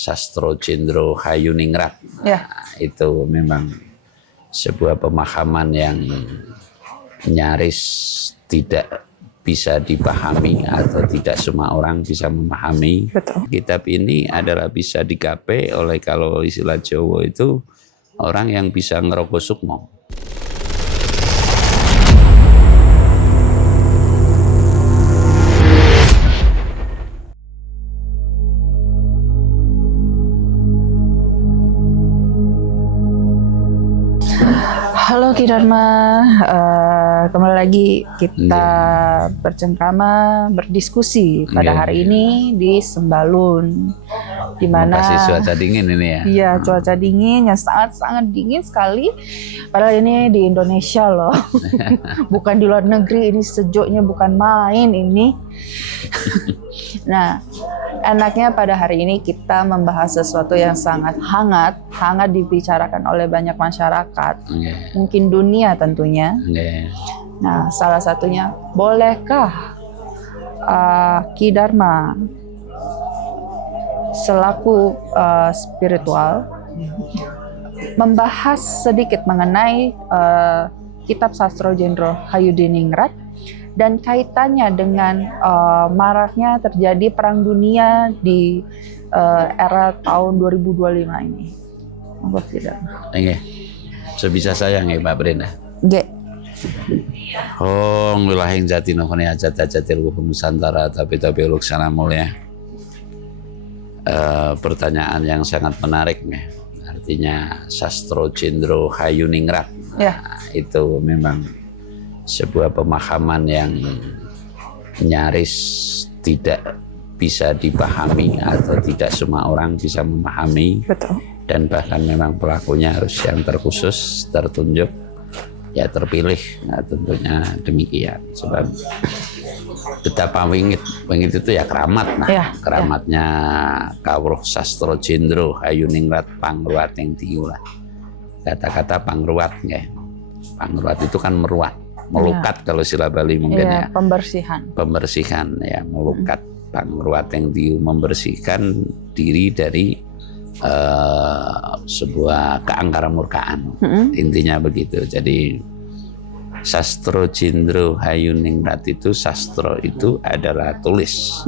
Sastro Jendro Hayuningrat. Ya. Nah, itu memang sebuah pemahaman yang nyaris tidak bisa dipahami atau tidak semua orang bisa memahami. Betul. Kitab ini adalah bisa digapai oleh, kalau istilah Jawa itu, orang yang bisa ngerogo sukmo. Halo Ki Dharma, kembali lagi kita bercengkrama, berdiskusi pada hari ini di Sembalun, di mana Masih cuaca dingin ini ya. Iya, cuaca dingin yang sangat dingin sekali. Padahal ini di Indonesia loh, bukan di luar negeri. Ini sejuknya bukan main ini. Nah, enaknya pada hari ini kita membahas sesuatu yang sangat hangat dibicarakan oleh banyak masyarakat, mungkin dunia tentunya. Nah, salah satunya, bolehkah Ki Dharma selaku spiritual membahas sedikit mengenai kitab Sastro Jendro Hayuningrat dan kaitannya dengan maraknya terjadi perang dunia di era tahun 2025 ini. Apa tidak? Sebisa saya nggih Mbak Brenda. Nggih. Hong wilahing jati nuhuni ajat-ajatil kubu Nusantara tapi luksana mulia. Pertanyaan yang sangat menarik nih. Artinya Sastro Jendro Hayuningrat. Ya. Nah, itu memang sebuah pemahaman yang nyaris tidak bisa dipahami atau tidak semua orang bisa memahami. Betul. Dan bahkan memang pelakunya harus yang terkhusus, tertunjuk, ya terpilih. Nah, tentunya demikian. Sebab betapa wingit itu ya keramat. Nah, ya, keramatnya kawruh Sastro Jendro Hayuningrat pangruat yang tinggi lah. Kata-kata pangruat ya. Pangruat itu kan meruat, melukat ya. Kalau istilah Bali mungkin ya. Pembersihan ya, melukat. Pangruat yang membersihkan diri dari sebuah keangkara murkaan. Intinya begitu. Jadi Sastro Jendro Hayuningrat itu, sastro itu adalah tulis.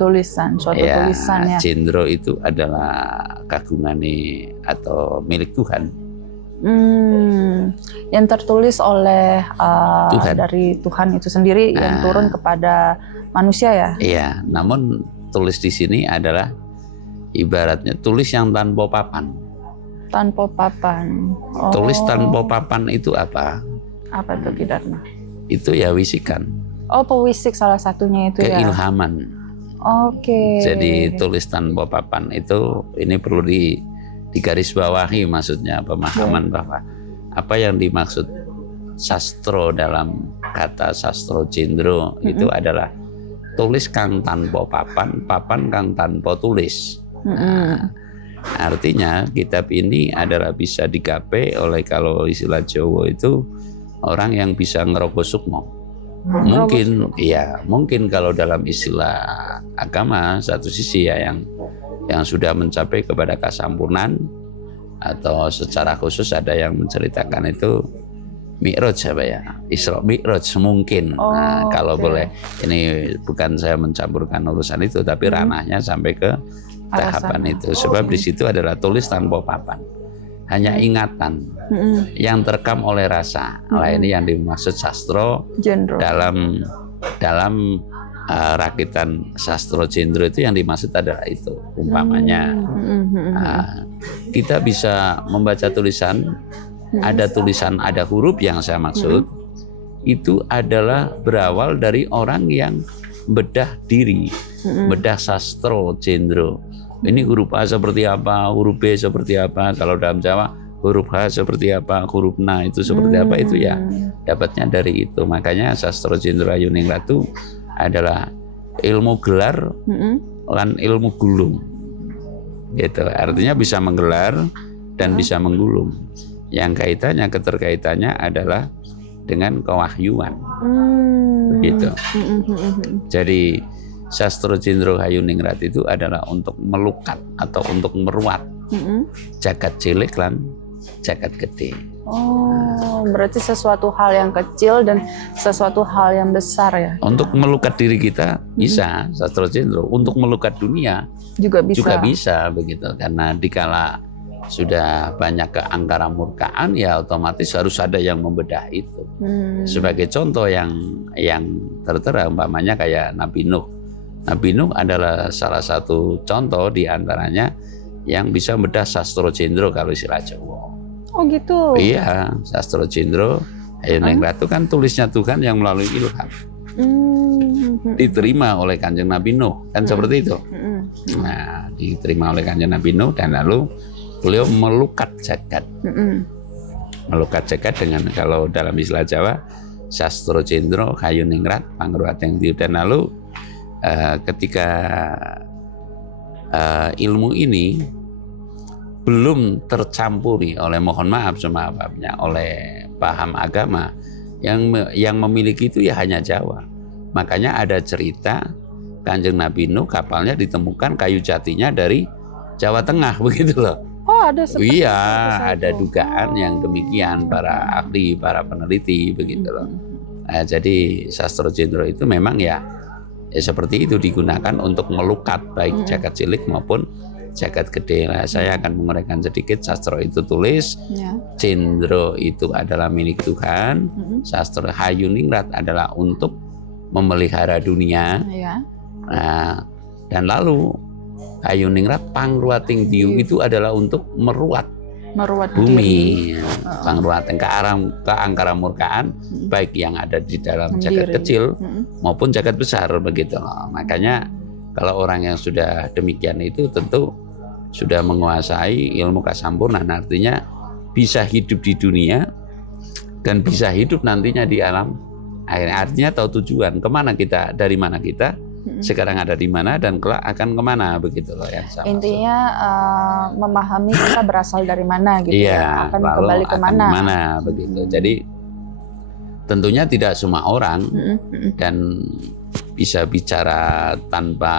Tulisan, suatu tulisan ya. Jendro itu adalah kagungane atau milik Tuhan. Yang tertulis oleh Tuhan. Dari Tuhan itu sendiri yang turun kepada manusia ya. Iya, namun tulis di sini adalah ibaratnya tulis yang tanpa papan. Tanpa papan. Tulis tanpa papan itu apa? Apa itu Ki Dharma? Itu ya wisikan. Oh, pewisik salah satunya itu ya. Keilhaman. Oke. Jadi tulis tanpa papan itu ini perlu digarisbawahi, maksudnya pemahaman bahwa apa yang dimaksud sastro dalam kata Sastro Jendro itu adalah tulis kang tanpa papan, papan kang tanpa tulis. Artinya kitab ini adalah bisa digapai oleh, kalau istilah Jawa itu, orang yang bisa ngerogo sukmo. Mungkin kalau dalam istilah agama satu sisi ya yang sudah mencapai kepada kesempurnaan, atau secara khusus ada yang menceritakan itu Mi'raj apa ya, Isra Mi'raj mungkin. Nah, kalau boleh, ini bukan saya mencampurkan urusan itu, tapi ranahnya sampai ke tahapan itu. Sebab di situ adalah tulis tanpa papan, hanya ingatan yang terekam oleh rasa. Nah, ini yang dimaksud Sastro Jendro. Dalam rakitan Sastro Jendro itu yang dimaksud adalah itu. Umpamanya kita bisa membaca tulisan. Ada tulisan, ada huruf yang saya maksud, itu adalah berawal dari orang yang bedah diri, bedah Sastro Jendro. Ini huruf A seperti apa, huruf B seperti apa, kalau dalam Jawa huruf H seperti apa, huruf Na itu seperti apa, itu ya dapatnya dari itu. Makanya Sastro Jendro Hayuningrat itu adalah ilmu gelar dan ilmu gulung. Gitu. Artinya bisa menggelar dan bisa menggulung. Yang keterkaitannya adalah dengan kewahyuan. Begitu. Jadi Sastro Jendro Hayuningrat itu adalah untuk melukat atau untuk meruat jagat cilik lan jagat gede. Oh, berarti sesuatu hal yang kecil dan sesuatu hal yang besar ya. Untuk melukat diri kita bisa Sastro Jendro, untuk melukat dunia Juga bisa begitu. Karena dikala sudah banyak keangkara murkaan, ya otomatis harus ada yang membedah itu. Sebagai contoh yang tertera umpamanya kayak Nabi Nuh. Nabi Nuh adalah salah satu contoh di antaranya yang bisa membedah Sastro Jendro kalau istilah Jawa. Oh gitu. Iya, Sastro Jendro Hayuningrat itu kan tulisnya Tuhan yang melalui ilham. Diterima oleh Kanjeng Nabi Nuh, kan seperti itu. Nah, diterima oleh Kanjeng Nabi Nuh dan lalu beliau melukat jagat. Melukat jagat dengan, kalau dalam istilah Jawa, Sastro Jendro Hayuningrat pangruating diu. Dan lalu ketika ilmu ini belum tercampuri oleh, mohon maaf semaaf-maafnya, oleh paham agama yang memiliki itu ya hanya Jawa. Makanya ada cerita Kanjeng Nabi Nuh kapalnya ditemukan kayu jatinya dari Jawa Tengah begitu loh. Oh, ada seperti Iya, ada dugaan yang demikian para ahli, para peneliti begitu loh. Nah, jadi Sastro Jendro itu memang ya seperti itu, digunakan untuk melukat baik jagat cilik maupun jagat gede. Nah, saya akan menguraikan sedikit. Sastro itu tulis, Jendro itu adalah milik Tuhan, Sastro Hayuningrat adalah untuk memelihara dunia. Nah, dan lalu Hayuningrat pangruating diu itu adalah untuk meruat bumi, pangruating ke angkara murkaan, baik yang ada di dalam jagat kecil maupun jagat besar begitu loh. Makanya kalau orang yang sudah demikian itu tentu sudah menguasai ilmu kasampurnan, artinya bisa hidup di dunia dan bisa hidup nantinya di alam akhir. Artinya tahu tujuan, kemana kita, dari mana kita, sekarang ada di mana dan kelak akan kemana begitu loh yang sama. Intinya memahami kita berasal dari mana gitu ya, akan kembali kemana begitu. Jadi tentunya tidak semua orang dan bisa bicara tanpa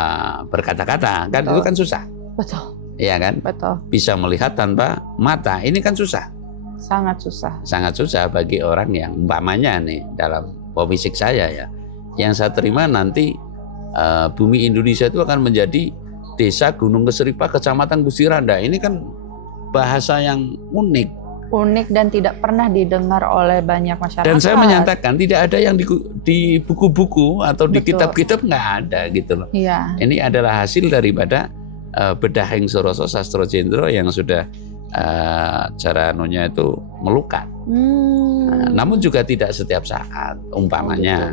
berkata-kata, kan itu kan susah. Betul. Iya kan? Betul. Bisa melihat tanpa mata, ini kan susah. Sangat susah. Sangat susah bagi orang yang umpamanya nih dalam fisik saya ya, yang saya terima nanti bumi Indonesia itu akan menjadi desa Gunung Keseripa, Kecamatan Gusiranda. Ini kan bahasa yang unik dan tidak pernah didengar oleh banyak masyarakat. Dan saya menyatakan tidak ada yang di buku-buku atau di kitab-kitab, nggak ada gitu loh. Iya. Ini adalah hasil daripada bedahing Soroso Sastro Jendro yang sudah cara nunya itu melukat. Namun juga tidak setiap saat. Umpamanya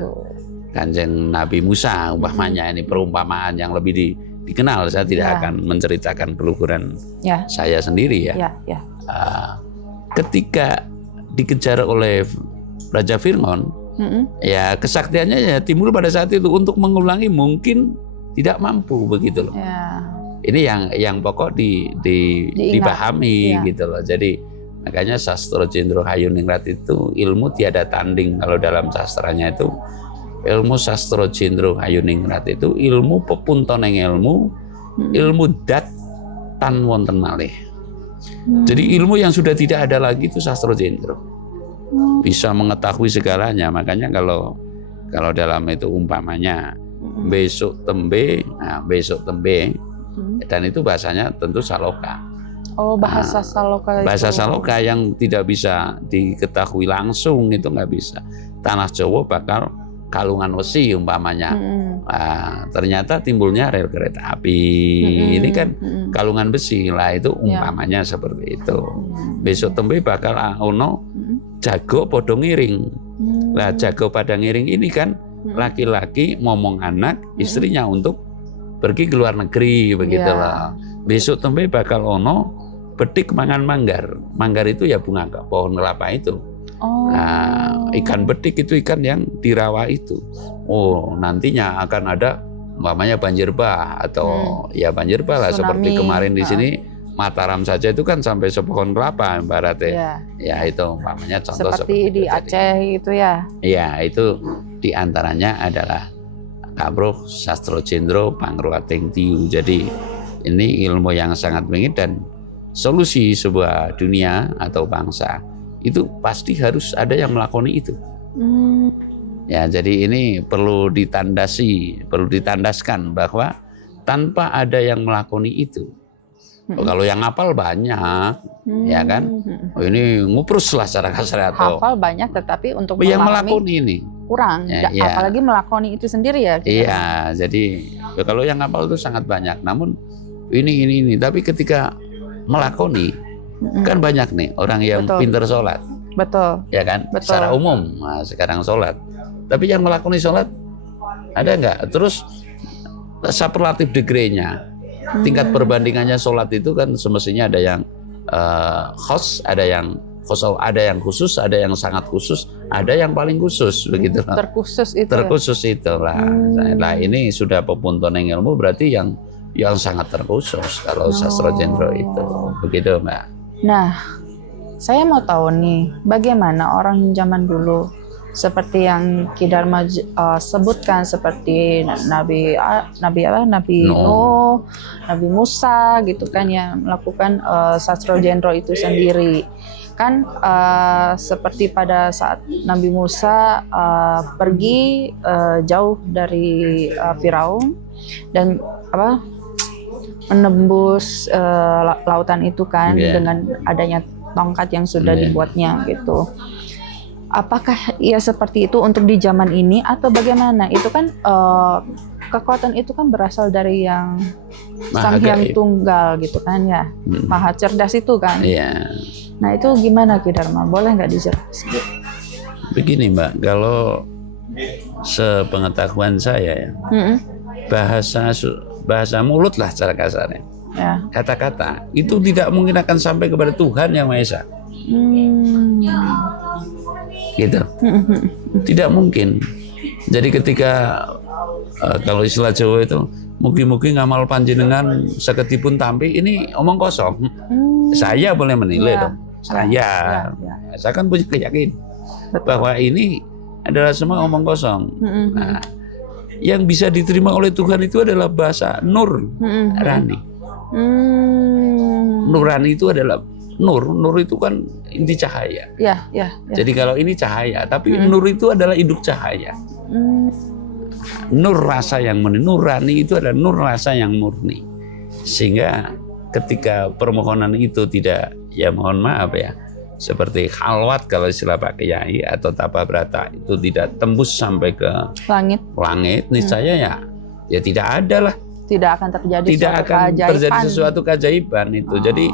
Kanjeng Nabi Musa, umpamanya ini perumpamaan yang lebih dikenal. Saya tidak akan menceritakan keluhuran saya sendiri ya. Ketika dikejar oleh Raja Fir'aun, ya kesaktiannya ya timbul pada saat itu, untuk mengulangi mungkin tidak mampu begitu loh. Ini yang pokok dipahami gitu loh. Jadi makanya Sastro Jendro Hayuningrat itu ilmu tiada tanding. Kalau dalam sastranya itu ilmu Sastro Jendro Hayuningrat itu ilmu pepuntoneng ilmu dat tan wonten malih. Jadi ilmu yang sudah tidak ada lagi itu Sastro Jendro. Bisa mengetahui segalanya. Makanya kalau dalam itu umpamanya besok tembe, dan itu bahasanya tentu Saloka. Oh, bahasa Saloka. Bahasa Saloka yang tidak bisa diketahui langsung, itu nggak bisa. Tanah Jawa bakal kalungan wesi umpamanya. Ternyata timbulnya rel kereta api. Ini kan kalungan besi lah, itu umpamanya seperti itu. Besok tembe bakal ono jago podo ngiring. Lah jago pada ngiring ini kan laki-laki ngomong anak istrinya untuk pergi ke luar negeri begitu lah. Besok tembe bakal ono betik mangan manggar. Manggar itu ya bunga pohon kelapa itu. Nah, ikan betik itu ikan yang dirawa itu. Oh, nantinya akan ada umpamanya banjir bah atau ya banjir bah lah, seperti kemarin di sini Mataram saja itu kan sampai sepohon kelapa ibaratnya. Ya itu umpamanya contoh seperti di Aceh itu ya. Iya, itu diantaranya adalah Kabruh Sastro Jendro Pangruating Tiu. Jadi ini ilmu yang sangat bingit, dan solusi sebuah dunia atau bangsa itu pasti harus ada yang melakoni itu. Ya, jadi ini perlu ditandaskan bahwa tanpa ada yang melakoni itu. Kalau yang hafal banyak, ya kan? Oh, ini nguprus lah secara kasar atau hafal banyak, tetapi untuk yang melakoni ini kurang. Ya, ya. Apalagi melakoni itu sendiri ya. Iya, jadi kalau yang hafal itu sangat banyak. Namun ini. Tapi ketika melakoni, kan banyak nih orang yang pintar sholat. Betul. Ya kan? Betul. Secara umum, nah, sekarang sholat. Tapi yang melakoni sholat ada nggak? Terus superlatif degree-nya, tingkat perbandingannya sholat itu kan semestinya ada yang khos, ada yang khusus, ada yang sangat khusus, ada yang paling khusus, begitu. Terkhusus itu lah. Nah, ini sudah pepuntoning ilmu, berarti yang sangat terkhusus kalau Sastro Jendro itu, begitu Mbak. Nah, saya mau tahu nih, bagaimana orang zaman dulu seperti yang Ki Dharma sebutkan, seperti Nabi Nuh, Nabi Musa gitu kan, yang melakukan Sastro Jendro itu sendiri. Kan seperti pada saat Nabi Musa pergi jauh dari Firaun dan menembus lautan itu kan, dengan adanya tongkat yang sudah dibuatnya gitu. Apakah ia seperti itu untuk di zaman ini atau bagaimana? Itu kan kekuatan itu kan berasal dari yang Sang Hyang Tunggal gitu kan ya, Maha Cerdas itu kan. Nah itu gimana Ki Dharma? Boleh nggak dijelaskan? Begini Mbak, kalau sepengetahuan saya ya, bahasa mulut lah secara kasarnya, kata-kata itu tidak mungkin akan sampai kepada Tuhan Yang Maha Esa. Gitu, tidak mungkin. Jadi ketika kalau istilah Jawa itu mugi-mugi ngamal panjenengan seketipun tampi, ini omong kosong. Saya boleh menilai dong. Saya kan punya keyakinan bahwa ini adalah semua omong kosong. Nah, yang bisa diterima oleh Tuhan itu adalah bahasa nur rani. Nurani itu adalah nur itu kan inti cahaya. Jadi kalau ini cahaya, tapi nur itu adalah induk cahaya. Nur rasa yang murni, nurani itu adalah nur rasa yang murni. Sehingga ketika permohonan itu tidak, ya mohon maaf ya, seperti khalwat kalau istilah Pak Kiai atau tapa brata itu tidak tembus sampai ke langit, niscaya ya tidak ada lah. Tidak akan terjadi sesuatu keajaiban itu. Jadi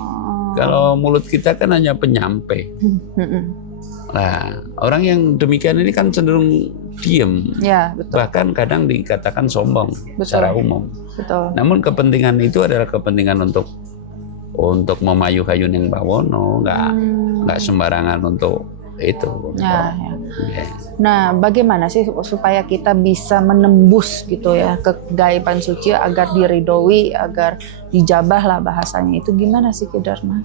kalau mulut kita kan hanya penyampai. Nah, orang yang demikian ini kan cenderung diem. Bahkan kadang dikatakan sombong secara umum. Namun kepentingan itu adalah kepentingan untuk memayu-hayun yang bawono, nggak sembarangan untuk itu. Nah, bagaimana sih supaya kita bisa menembus gitu ya kegaiban suci agar diridhoi, agar dijabah lah bahasanya, itu gimana sih Ki Dharma?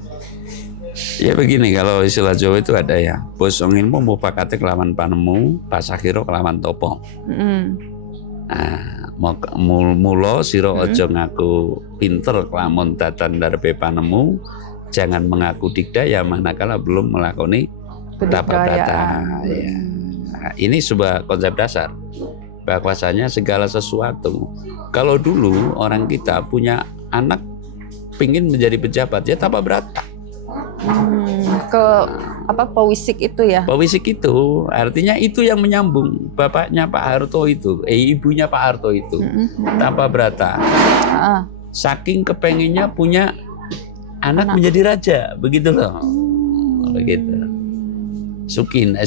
Ya begini, kalau istilah Jawa itu ada ya, bosong ilmu mupakate kelawan panemu, pasakiro kelawan topo. Nah, mulo siro ojo ngaku pinter kelamun datan darbe panemu, jangan mengaku dikdaya manakala belum melakoni tapa brata. Nah, ini sebuah konsep dasar bahwasanya segala sesuatu, kalau dulu orang kita punya anak pingin menjadi pejabat, ya tapa brata. Pewisik itu ya. Pewisik itu artinya itu yang menyambung. Bapaknya Pak Harto itu, ibunya Pak Harto itu tapa brata. Saking kepenginnya punya anak menjadi raja, begitu loh. Begitu.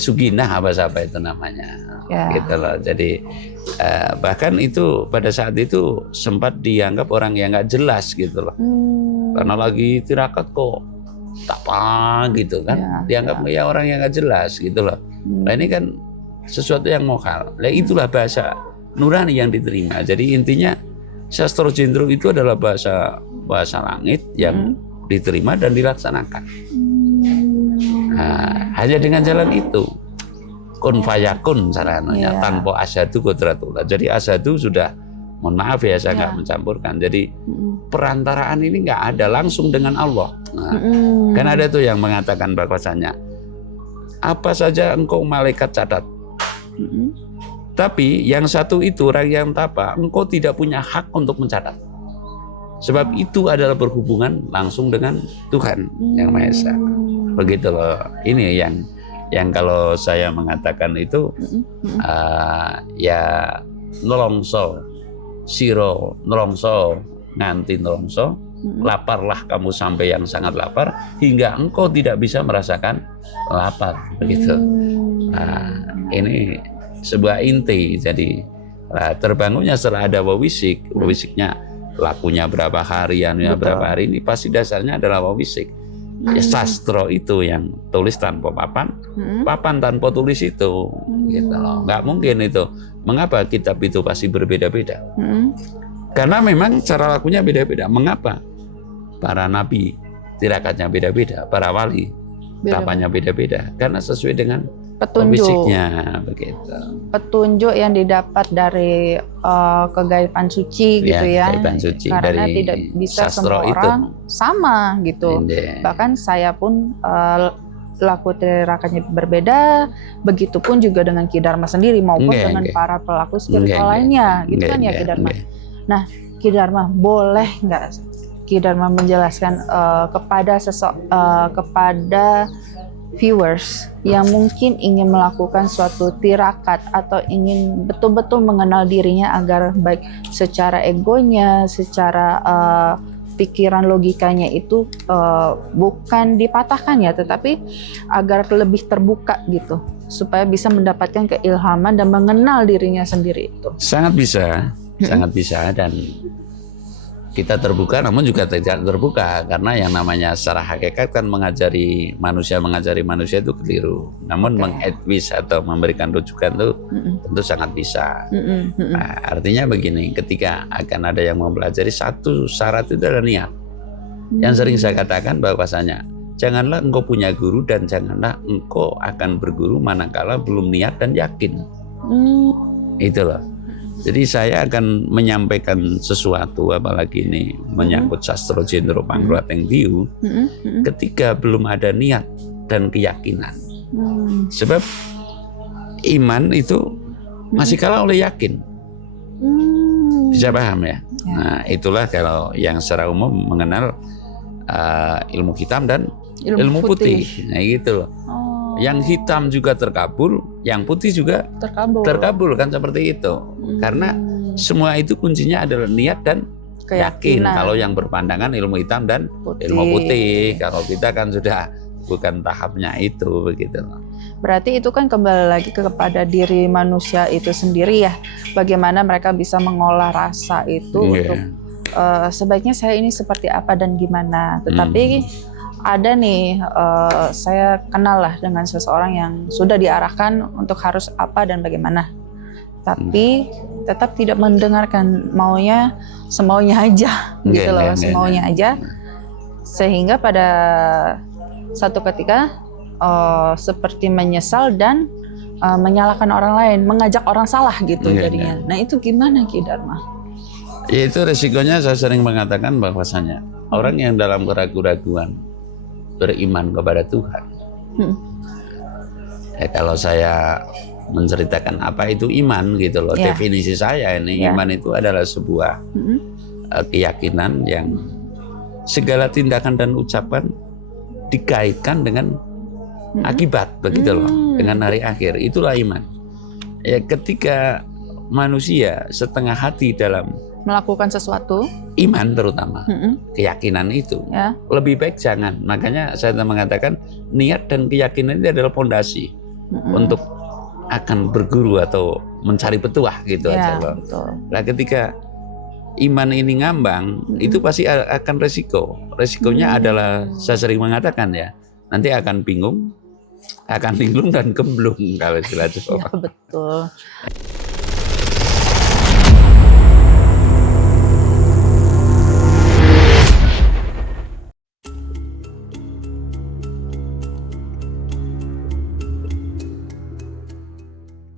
Suginah apa itu namanya. Gitu loh. Jadi bahkan itu pada saat itu sempat dianggap orang yang nggak jelas gitu loh. Karena lagi tirakat kok apa gitu kan, dianggap ya orang yang nggak jelas gitu loh. Nah ini kan sesuatu yang mokal. Nah itulah bahasa nurani yang diterima. Jadi intinya Sastro Jendro itu adalah bahasa langit yang diterima dan dilaksanakan. Nah, hanya dengan jalan itu. kun fayakun caranya, Iya. tanpa asyhadu qudratullah. Jadi asyhadu sudah, mohon maaf ya saya nggak Iya. mencampurkan. Jadi Mm-mm. perantaraan ini nggak ada, langsung dengan Allah. Nah, Mm-mm. kan ada tuh yang mengatakan bahwasanya apa saja engkau malaikat catat. Mm-mm. Tapi yang satu itu orang yang tapa, engkau tidak punya hak untuk mencatat. Sebab itu adalah berhubungan langsung dengan Tuhan yang Maha Esa. Begitu loh. Ini yang kalau saya mengatakan itu Mm-mm. ya nelongso, siro nelongso, nganti nelongso, Mm-mm. laparlah kamu sampai yang sangat lapar hingga engkau tidak bisa merasakan lapar. Begitu. Nah, ini sebuah inti. Jadi terbangunnya setelah ada wawisik, wawisiknya lakunya berapa hari, anunya Betul. berapa hari, ini pasti dasarnya adalah wawisik. Ya, sastra itu yang tulis tanpa papan, Mm-mm. papan tanpa tulis itu, gitu loh. Nggak mungkin itu. Mengapa kitab itu pasti berbeda-beda? Mm-mm. Karena memang cara lakunya beda-beda. Mengapa? Para nabi tirakatnya beda-beda, para wali Beda. tapanya beda-beda, karena sesuai dengan Petunjuk. fisiknya begitu. Petunjuk yang didapat dari kegaiban suci gitu ya. Kegaiban suci Karena dari tidak bisa sastra semua itu. orang sama gitu. Iya. Bahkan saya pun laku tirakatnya berbeda, begitupun juga dengan Ki Dharma sendiri maupun Enggak, dengan enggak. para pelaku spiritual Enggak, lainnya, gitu Enggak, kan ya enggak, Ki Dharma. enggak. Nah, Ki Dharma boleh nggak Ki Dharma menjelaskan kepada viewers yang mungkin ingin melakukan suatu tirakat atau ingin betul-betul mengenal dirinya agar baik secara egonya, secara pikiran logikanya itu bukan dipatahkan ya, tetapi agar lebih terbuka gitu, supaya bisa mendapatkan keilhaman dan mengenal dirinya sendiri itu. Sangat bisa, sangat bisa, dan kita terbuka, namun juga tidak terbuka karena yang namanya secara hakikat kan mengajari manusia itu keliru. Namun mengadvis atau memberikan rujukan itu tentu sangat bisa. Nah, artinya begini, ketika akan ada yang mempelajari, satu syarat itu adalah niat. Yang sering saya katakan bahwasanya janganlah engkau punya guru dan janganlah engkau akan berguru manakala belum niat dan yakin. Itu loh. Jadi saya akan menyampaikan sesuatu, apalagi ini menyangkut sastra jendro pangruateng tiu, ketika belum ada niat dan keyakinan. Sebab iman itu masih kalah oleh yakin. Bisa paham ya? Nah, itulah kalau yang secara umum mengenal ilmu hitam dan ilmu putih. Nah, gitu loh. Yang hitam juga terkabul, yang putih juga terkabul kan, seperti itu. Karena semua itu kuncinya adalah niat dan yakin. Kalau yang berpandangan ilmu hitam dan ilmu putih, kalau kita kan sudah bukan tahapnya itu, begitu. Berarti itu kan kembali lagi kepada diri manusia itu sendiri ya. Bagaimana mereka bisa mengolah rasa itu untuk sebaiknya saya ini seperti apa dan gimana. Tetapi ada nih, saya kenal lah dengan seseorang yang sudah diarahkan untuk harus apa dan bagaimana. Tapi tetap tidak mendengarkan, maunya semaunya aja, gitu loh, semaunya aja. Sehingga pada satu ketika seperti menyesal dan menyalahkan orang lain, mengajak orang salah gitu jadinya. Nah itu gimana Ki Dharma? Ya itu resikonya, saya sering mengatakan bahwasanya orang yang dalam keraguan-raguan beriman kepada Tuhan. Kalau saya menceritakan apa itu iman gitu loh, definisi saya ini iman itu adalah sebuah keyakinan yang segala tindakan dan ucapan dikaitkan dengan akibat, begitu loh, dengan hari akhir. Itulah iman. Ya, ketika manusia setengah hati dalam melakukan sesuatu, iman terutama, keyakinan itu, lebih baik jangan. Makanya saya mengatakan niat dan keyakinan itu adalah pondasi untuk akan berguru atau mencari petuah gitu aja loh. Nah ketika iman ini ngambang, itu pasti akan resiko. Resikonya adalah, saya sering mengatakan ya, nanti akan bingung, akan linglung dan gemblung kalau istilah Jawa. Ya, betul.